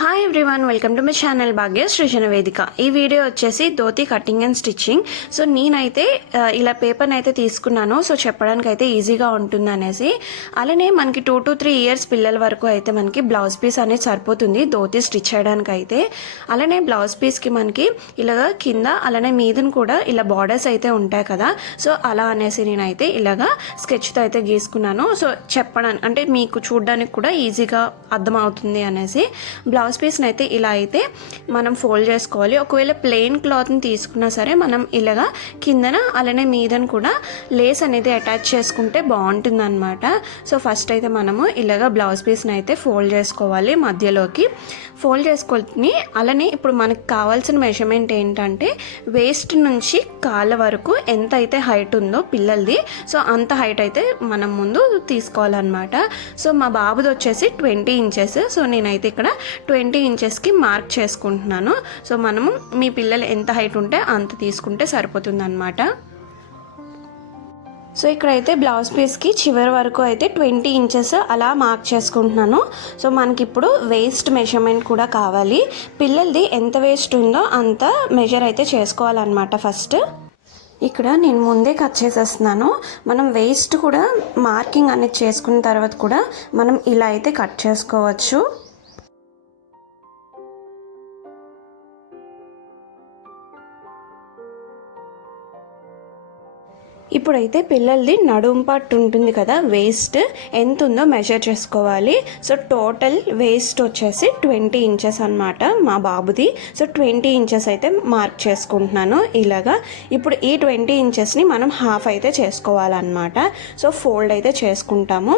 Hi everyone, welcome to my channel Bhagya Srujana Vedika. ఈ video వచ్చేసి dhoti cutting and stitching. So నేనైతే ఇలా పేపర్ని అయితే తీసుకున్నాను. సో చెప్పడానికి అయితే ఈజీగా ఉంటుంది అనేసి. అలానే మనకి 2 to 3 ఇయర్స్ పిల్లల వరకు అయితే మనకి బ్లౌజ్ పీస్ అనేది సరిపోతుంది ధోతి స్టిచ్ చేయడానికి అయితే. అలానే బ్లౌజ్ పీస్కి మనకి ఇలాగా కింద అలానే మీదను కూడా ఇలా బార్డర్స్ అయితే ఉంటాయి కదా. సో అలా అనేసి నేనైతే ఇలాగా స్కెచ్తో అయితే గీసుకున్నాను. సో చెప్పడానికి అంటే మీకు చూడడానికి కూడా ఈజీగా అర్థమవుతుంది అనేసి బ్లౌజ్ పీస్ని అయితే ఇలా అయితే మనం ఫోల్డ్ చేసుకోవాలి. ఒకవేళ ప్లెయిన్ క్లాత్ని తీసుకున్నా సరే మనం ఇలాగా కిందన అలానే మీదన కూడా లేస్ అనేది అటాచ్ చేసుకుంటే బాగుంటుంది అనమాట. సో ఫస్ట్ అయితే మనము ఇలాగా బ్లౌజ్ పీస్ని అయితే ఫోల్డ్ చేసుకోవాలి. మధ్యలోకి ఫోల్డ్ చేసుకొని అలానే ఇప్పుడు మనకు కావాల్సిన మెజర్మెంట్ ఏంటంటే వేస్ట్ నుంచి కాళ్ళ వరకు ఎంత అయితే హైట్ ఉందో పిల్లలది, సో అంత హైట్ అయితే మనం ముందు తీసుకోవాలన్నమాట. సో మా బాబుది వచ్చేసి 20 ఇంచెస్. సో నేనైతే ఇక్కడ 20 ఇంచెస్కి మార్క్ చేసుకుంటున్నాను. సో మనము మీ పిల్లలు ఎంత హైట్ ఉంటే అంత తీసుకుంటే సరిపోతుంది అనమాట. సో ఇక్కడైతే బ్లౌజ్ పీస్కి చివరి వరకు అయితే 20 ఇంచెస్ అలా మార్క్ చేసుకుంటున్నాను. సో మనకి ఇప్పుడు వేస్ట్ మెజర్మెంట్ కూడా కావాలి. పిల్లలది ఎంత వేస్ట్ ఉందో అంత మెజర్ అయితే చేసుకోవాలన్నమాట. ఫస్ట్ ఇక్కడ నేను ముందే కట్ చేసేస్తున్నాను. మనం వేస్ట్ కూడా మార్కింగ్ అనేది చేసుకున్న తర్వాత కూడా మనం ఇలా అయితే కట్ చేసుకోవచ్చు. ఇప్పుడైతే పిల్లలది నడుము పట్టు ఉంటుంది కదా, వేస్ట్ ఎంత ఉందో మెజర్ చేసుకోవాలి. సో టోటల్ వేస్ట్ వచ్చేసి 20 ఇంచెస్ అనమాట మా బాబుది. సో 20 ఇంచెస్ అయితే మార్క్ చేసుకుంటున్నాను ఇలాగా. ఇప్పుడు ఈ 20 ఇంచెస్ని మనం హాఫ్ అయితే చేసుకోవాలన్నమాట. సో ఫోల్డ్ అయితే చేసుకుంటాము.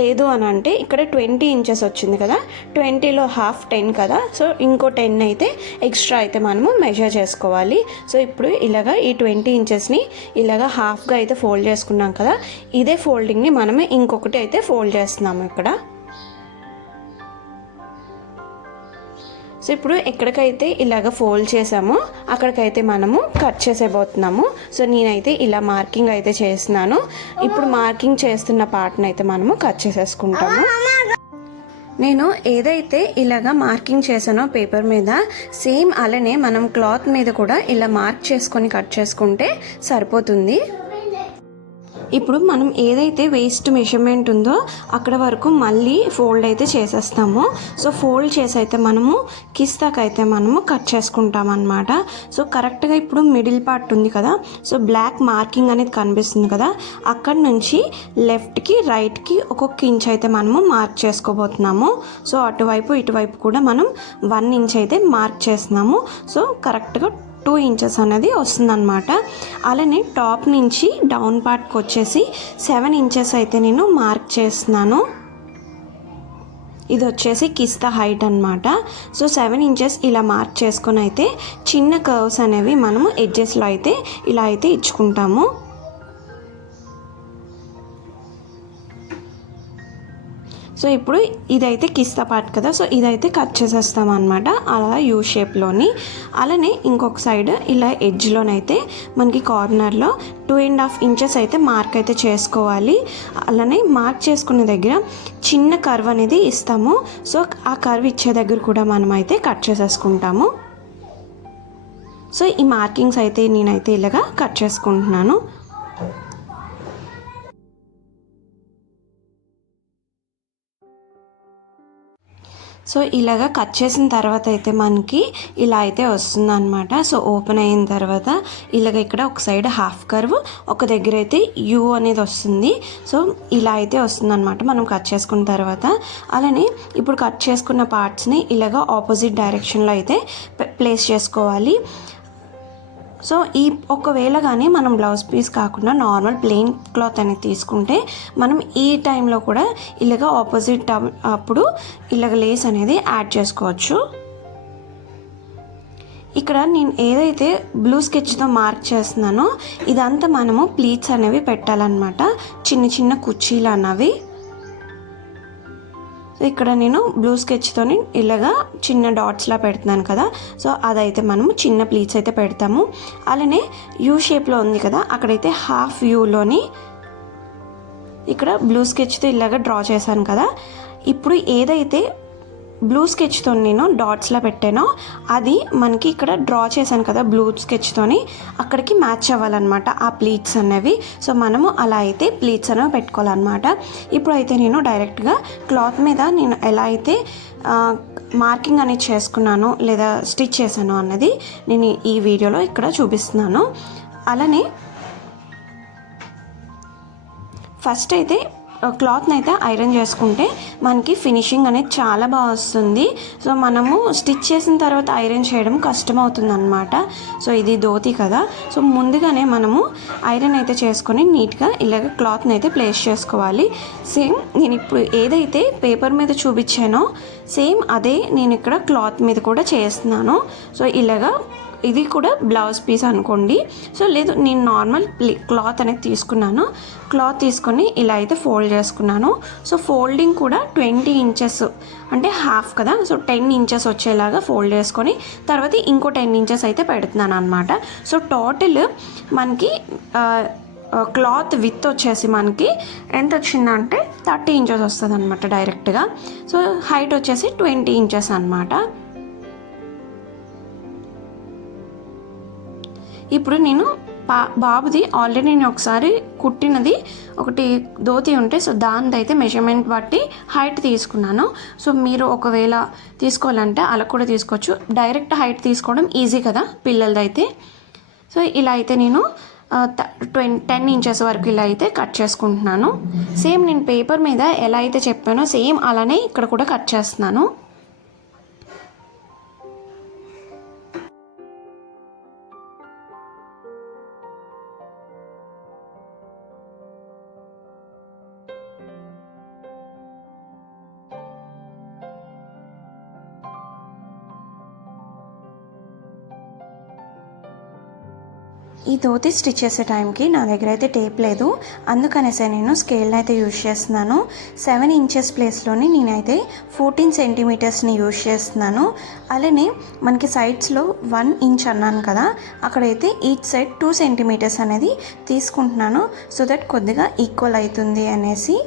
లేదు అని అంటే ఇక్కడ 20 ఇంచెస్ వచ్చింది కదా, 20లో హాఫ్ 10 కదా. సో ఇంకో 10 అయితే ఎక్స్ట్రా అయితే మనము మెజర్ చేసుకోవాలి. సో ఇప్పుడు ఇలాగా ఈ 20 ఇంచెస్ని ఇలాగా హాఫ్ అయితే ఫోల్డ్ చేసుకున్నాం కదా, ఇదే ఫోల్డింగ్ని మనమే ఇంకొకటి అయితే ఫోల్డ్ చేస్తున్నాము ఇక్కడ. సో ఇప్పుడు ఎక్కడికైతే ఇలాగ ఫోల్డ్ చేసామో అక్కడికైతే మనము కట్ చేసేబోతున్నాము. సో నేనైతే ఇలా మార్కింగ్ అయితే చేస్తున్నాను. ఇప్పుడు మార్కింగ్ చేస్తున్న పార్ట్ని అయితే మనము కట్ చేసేసుకుంటాము. నేను ఏదైతే ఇలాగా మార్కింగ్ చేశానో పేపర్ మీద సేమ్ అలానే మనం క్లాత్ మీద కూడా ఇలా మార్క్ చేసుకొని కట్ చేసుకుంటే సరిపోతుంది. ఇప్పుడు మనం ఏదైతే వేస్ట్ మెజర్మెంట్ ఉందో అక్కడ వరకు మళ్ళీ ఫోల్డ్ అయితే చేసేస్తాము. సో ఫోల్డ్ చేసి అయితే మనము కిస్తాకైతే మనము కట్ చేసుకుంటాం అన్నమాట. సో కరెక్ట్గా ఇప్పుడు మిడిల్ పార్ట్ ఉంది కదా, సో బ్లాక్ మార్కింగ్ అనేది కనిపిస్తుంది కదా, అక్కడ నుంచి లెఫ్ట్కి రైట్కి ఒక్కొక్క ఇంచ్ అయితే మనము మార్క్ చేసుకోబోతున్నాము. సో అటువైపు ఇటువైపు కూడా మనం 1 ఇంచ్ అయితే మార్క్ చేస్తున్నాము. సో కరెక్ట్గా 2 ఇంచెస్ అనేది వస్తుందన్నమాట. అలానే టాప్ నుంచి డౌన్ పార్ట్కి వచ్చేసి 7 ఇంచెస్ అయితే నేను మార్క్ చేస్తున్నాను. ఇది వచ్చేసి కిస్తా హైట్ అనమాట. సో 7 ఇంచెస్ ఇలా మార్క్ చేసుకొని అయితే చిన్న కర్వ్స్ అనేవి మనము ఎడ్జెస్లో అయితే ఇలా అయితే ఇచ్చుకుంటాము. సో ఇప్పుడు ఇదైతే కిస్తా పార్ట్ కదా, సో ఇదైతే కట్ చేసేస్తాం అనమాట అలా యూ షేప్లోని. అలానే ఇంకొక సైడ్ ఇలా ఎడ్జ్లోనైతే మనకి కార్నర్లో 2.5 ఇంచెస్ అయితే మార్క్ అయితే చేసుకోవాలి. అలానే మార్క్ చేసుకునే దగ్గర చిన్న కర్వ్ అనేది ఇస్తాము. సో ఆ కర్వ్ ఇచ్చే దగ్గర కూడా మనం అయితే కట్ చేసేసుకుంటాము. సో ఈ మార్కింగ్స్ అయితే నేనైతే ఇలాగా కట్ చేసుకుంటున్నాను. సో ఇలాగా కట్ చేసిన తర్వాత అయితే మనకి ఇలా అయితే వస్తుంది అనమాట. సో ఓపెన్ అయిన తర్వాత ఇలాగ ఇక్కడ ఒక సైడ్ హాఫ్ కర్వ్, ఒక దగ్గర అయితే యూ అనేది వస్తుంది. సో ఇలా అయితే వస్తుంది అనమాట మనం కట్ చేసుకున్న తర్వాత. అలానే ఇప్పుడు కట్ చేసుకున్న పార్ట్స్ని ఇలాగ ఆపోజిట్ డైరెక్షన్లో అయితే ప్లేస్ చేసుకోవాలి. సో ఈ ఒకవేళ కానీ మనం బ్లౌజ్ పీస్ కాకుండా నార్మల్ ప్లెయిన్ క్లాత్ అనేది తీసుకుంటే మనం ఈ టైంలో కూడా ఇలాగ ఆపోజిట్ అప్పుడు ఇలాగ లేస్ అనేది యాడ్ చేసుకోవచ్చు. ఇక్కడ నేను ఏదైతే బ్లూ స్కెచ్తో మార్క్ చేస్తున్నానో ఇదంతా మనము ప్లీట్స్ అనేవి పెట్టాలన్నమాట, చిన్న చిన్న కుర్చీలు అన్నవి. సో ఇక్కడ నేను బ్లూ స్కెచ్తోని ఇలాగా చిన్న డాట్స్లా పెడుతున్నాను కదా, సో అదైతే మనము చిన్న ప్లీట్స్ అయితే పెడతాము. అలానే యూ షేప్లో ఉంది కదా, అక్కడైతే హాఫ్ యూలోని ఇక్కడ బ్లూ స్కెచ్తో ఇలాగా డ్రా చేశాను కదా. ఇప్పుడు ఏదైతే బ్లూ స్కెచ్తో నేను డాట్స్లా పెట్టానో అది మనకి ఇక్కడ డ్రా చేశాను కదా బ్లూ స్కెచ్తోని, అక్కడికి మ్యాచ్ అవ్వాలన్నమాట ఆ ప్లీట్స్ అనేవి. సో మనము అలా అయితే ప్లీట్స్ అనేవి పెట్టుకోవాలన్నమాట. ఇప్పుడు అయితే నేను డైరెక్ట్గా క్లాత్ మీద నేను ఎలా అయితే మార్కింగ్ అనేది చేసుకున్నాను లేదా స్టిచ్ చేశాను అన్నది నేను ఈ వీడియోలో ఇక్కడ చూపిస్తున్నాను. అలానే ఫస్ట్ అయితే క్లాత్ని అయితే ఐరన్ చేసుకుంటే మనకి ఫినిషింగ్ అనేది చాలా బాగా వస్తుంది. సో మనము స్టిచ్ చేసిన తర్వాత ఐరన్ చేయడం కష్టమవుతుంది అనమాట. సో ఇది ధోతి కదా, సో ముందుగానే మనము ఐరన్ అయితే చేసుకొని నీట్గా ఇలాగ క్లాత్ని అయితే ప్లేస్ చేసుకోవాలి. సేమ్ నేను ఇప్పుడు ఏదైతే పేపర్ మీద చూపించానో సేమ్ అదే నేను ఇక్కడ క్లాత్ మీద కూడా చేస్తున్నాను. సో ఇలాగా ఇది కూడా బ్లౌజ్ పీస్ అనుకోండి. సో లేదు నేను నార్మల్ క్లాత్ అనేది తీసుకున్నాను. క్లాత్ తీసుకొని ఇలా అయితే ఫోల్డ్ చేసుకున్నాను. సో ఫోల్డింగ్ కూడా 20 ఇంచెస్ అంటే హాఫ్ కదా, సో 10 ఇంచెస్ వచ్చేలాగా ఫోల్డ్ చేసుకొని తర్వాత ఇంకో 10 ఇంచెస్ అయితే పెడుతున్నాను అనమాట. సో టోటల్ మనకి క్లాత్ విత్ వచ్చేసి మనకి ఎంత వచ్చిందంటే 30 ఇంచెస్ వస్తుంది అనమాట డైరెక్ట్గా. సో హైట్ వచ్చేసి 20 ఇంచెస్ అనమాట. ఇప్పుడు నేను బాబుది ఆల్రెడీ నేను ఒకసారి కుట్టినది ఒకటి ధోతి ఉంటే సో దానిది అయితే మెజర్మెంట్ బట్టి హైట్ తీసుకున్నాను. సో మీరు ఒకవేళ తీసుకోవాలంటే అలా కూడా తీసుకోవచ్చు. డైరెక్ట్ హైట్ తీసుకోవడం ఈజీ కదా పిల్లలది అయితే. సో ఇలా అయితే నేను 10 ఇంచెస్ వరకు ఇలా అయితే కట్ చేసుకుంటున్నాను. సేమ్ నేను పేపర్ మీద ఎలా అయితే చెప్పానో సేమ్ అలానే ఇక్కడ కూడా కట్ చేస్తున్నాను. ఈ ధోతి స్టిచ్ చేసే టైంకి నా దగ్గర అయితే టేప్ లేదు, అందుకనేసే నేను స్కేల్ని అయితే యూజ్ చేస్తున్నాను. 7 ఇంచెస్ ప్లేస్లోని నేనైతే 14 సెంటీమీటర్స్ని యూజ్ చేస్తున్నాను. అలానే మనకి సైడ్స్లో 1 ఇంచ్ అన్నాను కదా, అక్కడైతే ఈచ్ సైడ్ 2 సెంటీమీటర్స్ అనేది తీసుకుంటున్నాను. సో దట్ కొద్దిగా ఈక్వల్ అవుతుంది అనేసి.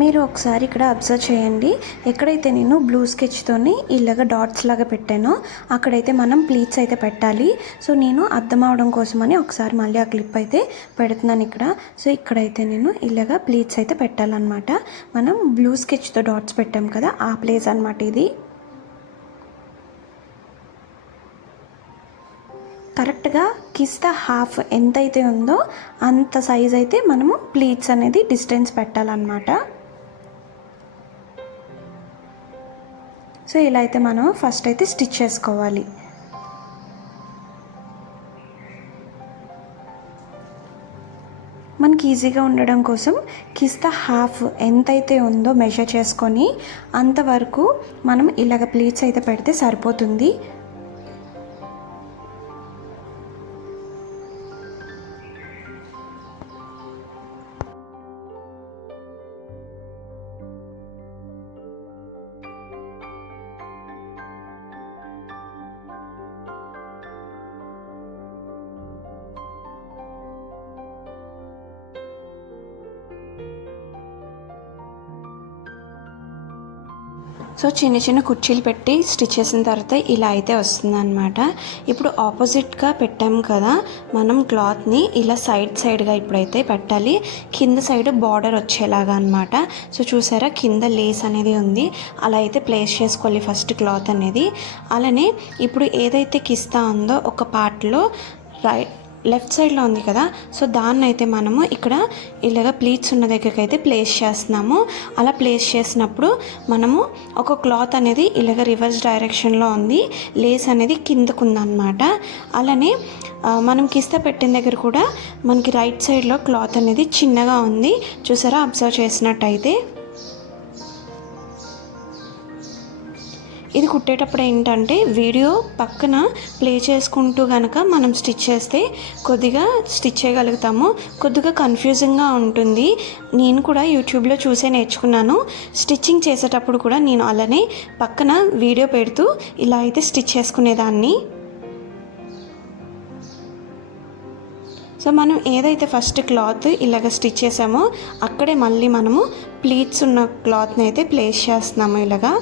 మీరు ఒకసారి ఇక్కడ అబ్జర్వ్ చేయండి, ఎక్కడైతే నేను బ్లూ స్కెచ్తోని ఇలాగ డాట్స్ లాగా పెట్టానో అక్కడైతే మనం ప్లీట్స్ అయితే పెట్టాలి. సో నేను అర్థం అవడం కోసమని ఒకసారి మళ్ళీ ఆ క్లిప్ అయితే పెడుతున్నాను ఇక్కడ. సో ఇక్కడైతే నేను ఇలాగ ప్లీట్స్ అయితే పెట్టాలన్నమాట. మనం బ్లూ స్కెచ్తో డాట్స్ పెట్టాం కదా ఆ ప్లేస్ అన్నమాట ఇది. కరెక్ట్గా కిస్తా హాఫ్ ఎంతైతే ఉందో అంత సైజ్ అయితే మనము ప్లీట్స్ అనేది డిస్టెన్స్ పెట్టాలన్నమాట. సో ఇలా అయితే మనం ఫస్ట్ అయితే స్టిచ్ చేసుకోవాలి. మనకి ఈజీగా ఉండడం కోసం కిస్తా హాఫ్ ఎంతైతే ఉందో మెజర్ చేసుకొని అంతవరకు మనం ఇలాగ ప్లీట్స్ అయితే పెడితే సరిపోతుంది. సో చిన్న చిన్న కుర్చీలు పెట్టి స్టిచ్ చేసిన తర్వాత ఇలా అయితే వస్తుంది అనమాట. ఇప్పుడు ఆపోజిట్గా పెట్టాము కదా మనం క్లాత్ని, ఇలా సైడ్గా ఇప్పుడైతే పెట్టాలి. కింద సైడ్ బార్డర్ వచ్చేలాగా అనమాట. సో చూసారా కింద లేస్ అనేది ఉంది, అలా అయితే ప్లేస్ చేసుకోవాలి ఫస్ట్ క్లాత్ అనేది. అలానే ఇప్పుడు ఏదైతే కిస్తా ఉందో ఒక పార్ట్లో లెఫ్ట్ సైడ్లో ఉంది కదా, సో దాన్ని అయితే మనము ఇక్కడ ఇలాగ ప్లీట్స్ ఉన్న దగ్గరికి అయితే ప్లేస్ చేస్తున్నాము. అలా ప్లేస్ చేసినప్పుడు మనము ఒక క్లాత్ అనేది ఇలాగ రివర్స్ డైరెక్షన్లో ఉంది, లేస్ అనేది కిందకు ఉందన్నమాట. అలానే మనం కిస్తా పెట్టిన దగ్గర కూడా మనకి రైట్ సైడ్లో క్లాత్ అనేది చిన్నగా ఉంది, చూసారా అబ్జర్వ్ చేసినట్టయితే. ఇది కుట్టేటప్పుడు ఏంటంటే వీడియో పక్కన ప్లే చేసుకుంటూ కనుక మనం స్టిచ్ చేస్తే కొద్దిగా స్టిచ్ చేయగలుగుతాము. కొద్దిగా కన్ఫ్యూజింగ్గా ఉంటుంది. నేను కూడా యూట్యూబ్లో చూసే నేర్చుకున్నాను. స్టిచ్చింగ్ చేసేటప్పుడు కూడా నేను అలానే పక్కన వీడియో పెడుతూ ఇలా అయితే స్టిచ్ చేసుకునేదాన్ని. సో మనం ఏదైతే ఫస్ట్ క్లాత్ ఇలాగ స్టిచ్ చేసామో అక్కడే మళ్ళీ మనము ప్లీట్స్ ఉన్న క్లాత్ని అయితే ప్లేస్ చేస్తున్నాము ఇలాగా.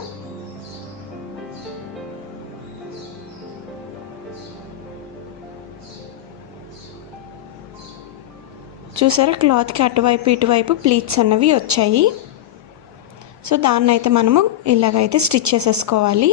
చూసారా క్లాత్కి అటువైపు ఇటువైపు ప్లీట్స్ అన్నవి వచ్చాయి. సో దాన్ని అయితే మనము ఇలాగైతే స్టిచ్ చేసేసుకోవాలి.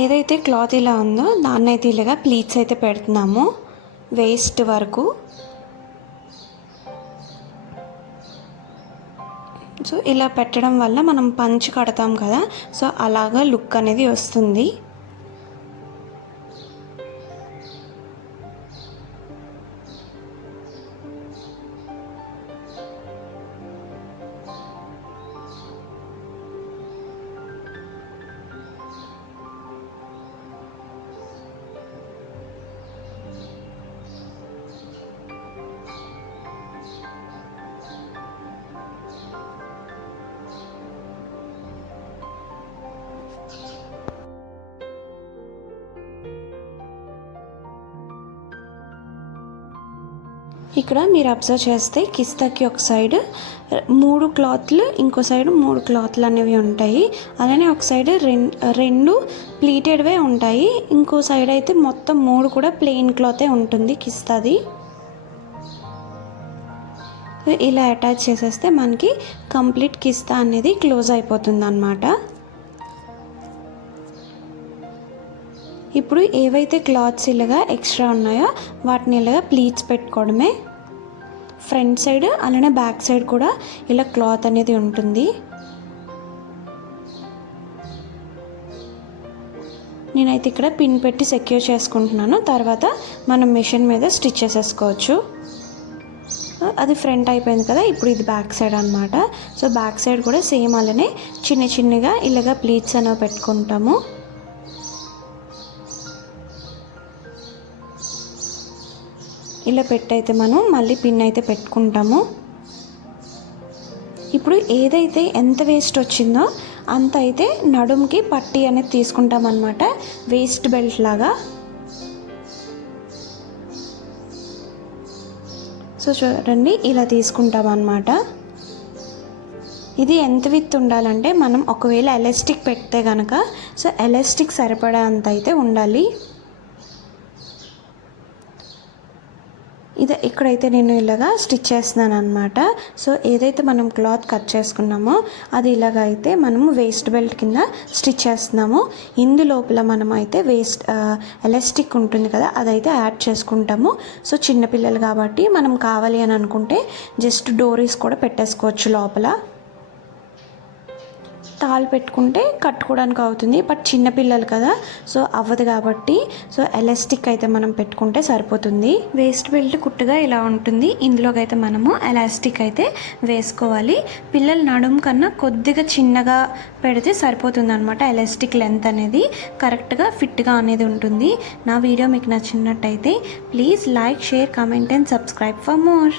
ఏదైతే క్లాత్ ఇలా ఉందో దాన్ని అయితే ఇలాగా ప్లీట్స్ అయితే పెడుతున్నాము వేస్ట్ వరకు. సో ఇలా పెట్టడం వల్ల మనం పంచ్ కడతాం కదా, సో అలాగా లుక్ అనేది వస్తుంది. ఇక్కడ మీరు అబ్జర్వ్ చేస్తే కిస్తాకి ఒక సైడ్ 3 క్లాత్లు, ఇంకో సైడ్ 3 క్లాత్లు అనేవి ఉంటాయి. అలానే ఒక సైడ్ రెండు ప్లీటెడ్వే ఉంటాయి, ఇంకో సైడ్ అయితే మొత్తం 3 కూడా ప్లెయిన్ క్లాతే ఉంటుంది కిస్తాది. ఇలా అటాచ్ చేసేస్తే మనకి కంప్లీట్ కిస్తా అనేది క్లోజ్ అయిపోతుంది అన్నమాట. ఇప్పుడు ఏవైతే క్లాత్స్ ఇలాగా ఎక్స్ట్రా ఉన్నాయో వాటిని ఇలాగా ప్లీట్స్ పెట్టుకోవడమే. ఫ్రంట్ సైడ్ అలానే బ్యాక్ సైడ్ కూడా ఇలా క్లాత్ అనేది ఉంటుంది. నేనైతే ఇక్కడ పిన్ పెట్టి సెక్యూర్ చేసుకుంటున్నాను, తర్వాత మనం మిషన్ మీద స్టిచ్ చేసేసుకోవచ్చు. అది ఫ్రంట్ అయిపోయింది కదా, ఇప్పుడు ఇది బ్యాక్ సైడ్ అనమాట. సో బ్యాక్ సైడ్ కూడా సేమ్ అలానే చిన్నగా ఇలాగా ప్లీట్స్ అనేవి పెట్టుకుంటాము. ఇలా పెట్టయితే మనం మళ్ళీ పిన్ అయితే పెట్టుకుంటాము. ఇప్పుడు ఏదైతే ఎంత వేస్ట్ వచ్చిందో అంత అయితే నడుముకి పట్టీ అనేది తీసుకుంటాం అన్నమాట, వేస్ట్ బెల్ట్ లాగా. సో చూడండి ఇలా తీసుకుంటాం అన్నమాట. ఇది ఎంత విత్ ఉండాలంటే మనం ఒకవేళ ఎలాస్టిక్ పెడితే కనుక సో ఎలాస్టిక్ సరిపడే అంత అయితే ఉండాలి. ఇది ఇక్కడైతే నేను ఇలాగా స్టిచ్ చేస్తున్నాను అనమాట. సో ఏదైతే మనం క్లాత్ కట్ చేసుకున్నామో అది ఇలాగ అయితే మనము వేస్ట్ బెల్ట్ కింద స్టిచ్ చేస్తున్నాము. ఇందు లోపల మనం అయితే ఎలాస్టిక్ ఉంటుంది కదా అదైతే యాడ్ చేసుకుంటాము. సో చిన్నపిల్లలు కాబట్టి మనం కావాలి అని అనుకుంటే జస్ట్ డోరీస్ కూడా పెట్టేసుకోవచ్చు లోపల. తాళ్ళు పెట్టుకుంటే కట్టుకోవడానికి అవుతుంది, బట్ చిన్నపిల్లలు కదా సో అవ్వదు కాబట్టి సో ఎలాస్టిక్ అయితే మనం పెట్టుకుంటే సరిపోతుంది. వేస్ట్ బెల్ట్ కుట్టుగా ఇలా ఉంటుంది. ఇందులోకి అయితే మనము ఎలాస్టిక్ అయితే వేసుకోవాలి. పిల్లల నడుము కన్నా కొద్దిగా చిన్నగా పెడితే సరిపోతుంది అనమాట. ఎలాస్టిక్ లెంత్ అనేది కరెక్ట్గా ఫిట్గా అనేది ఉంటుంది. నా వీడియో మీకు నచ్చినట్టయితే please like, share, comment and subscribe for more.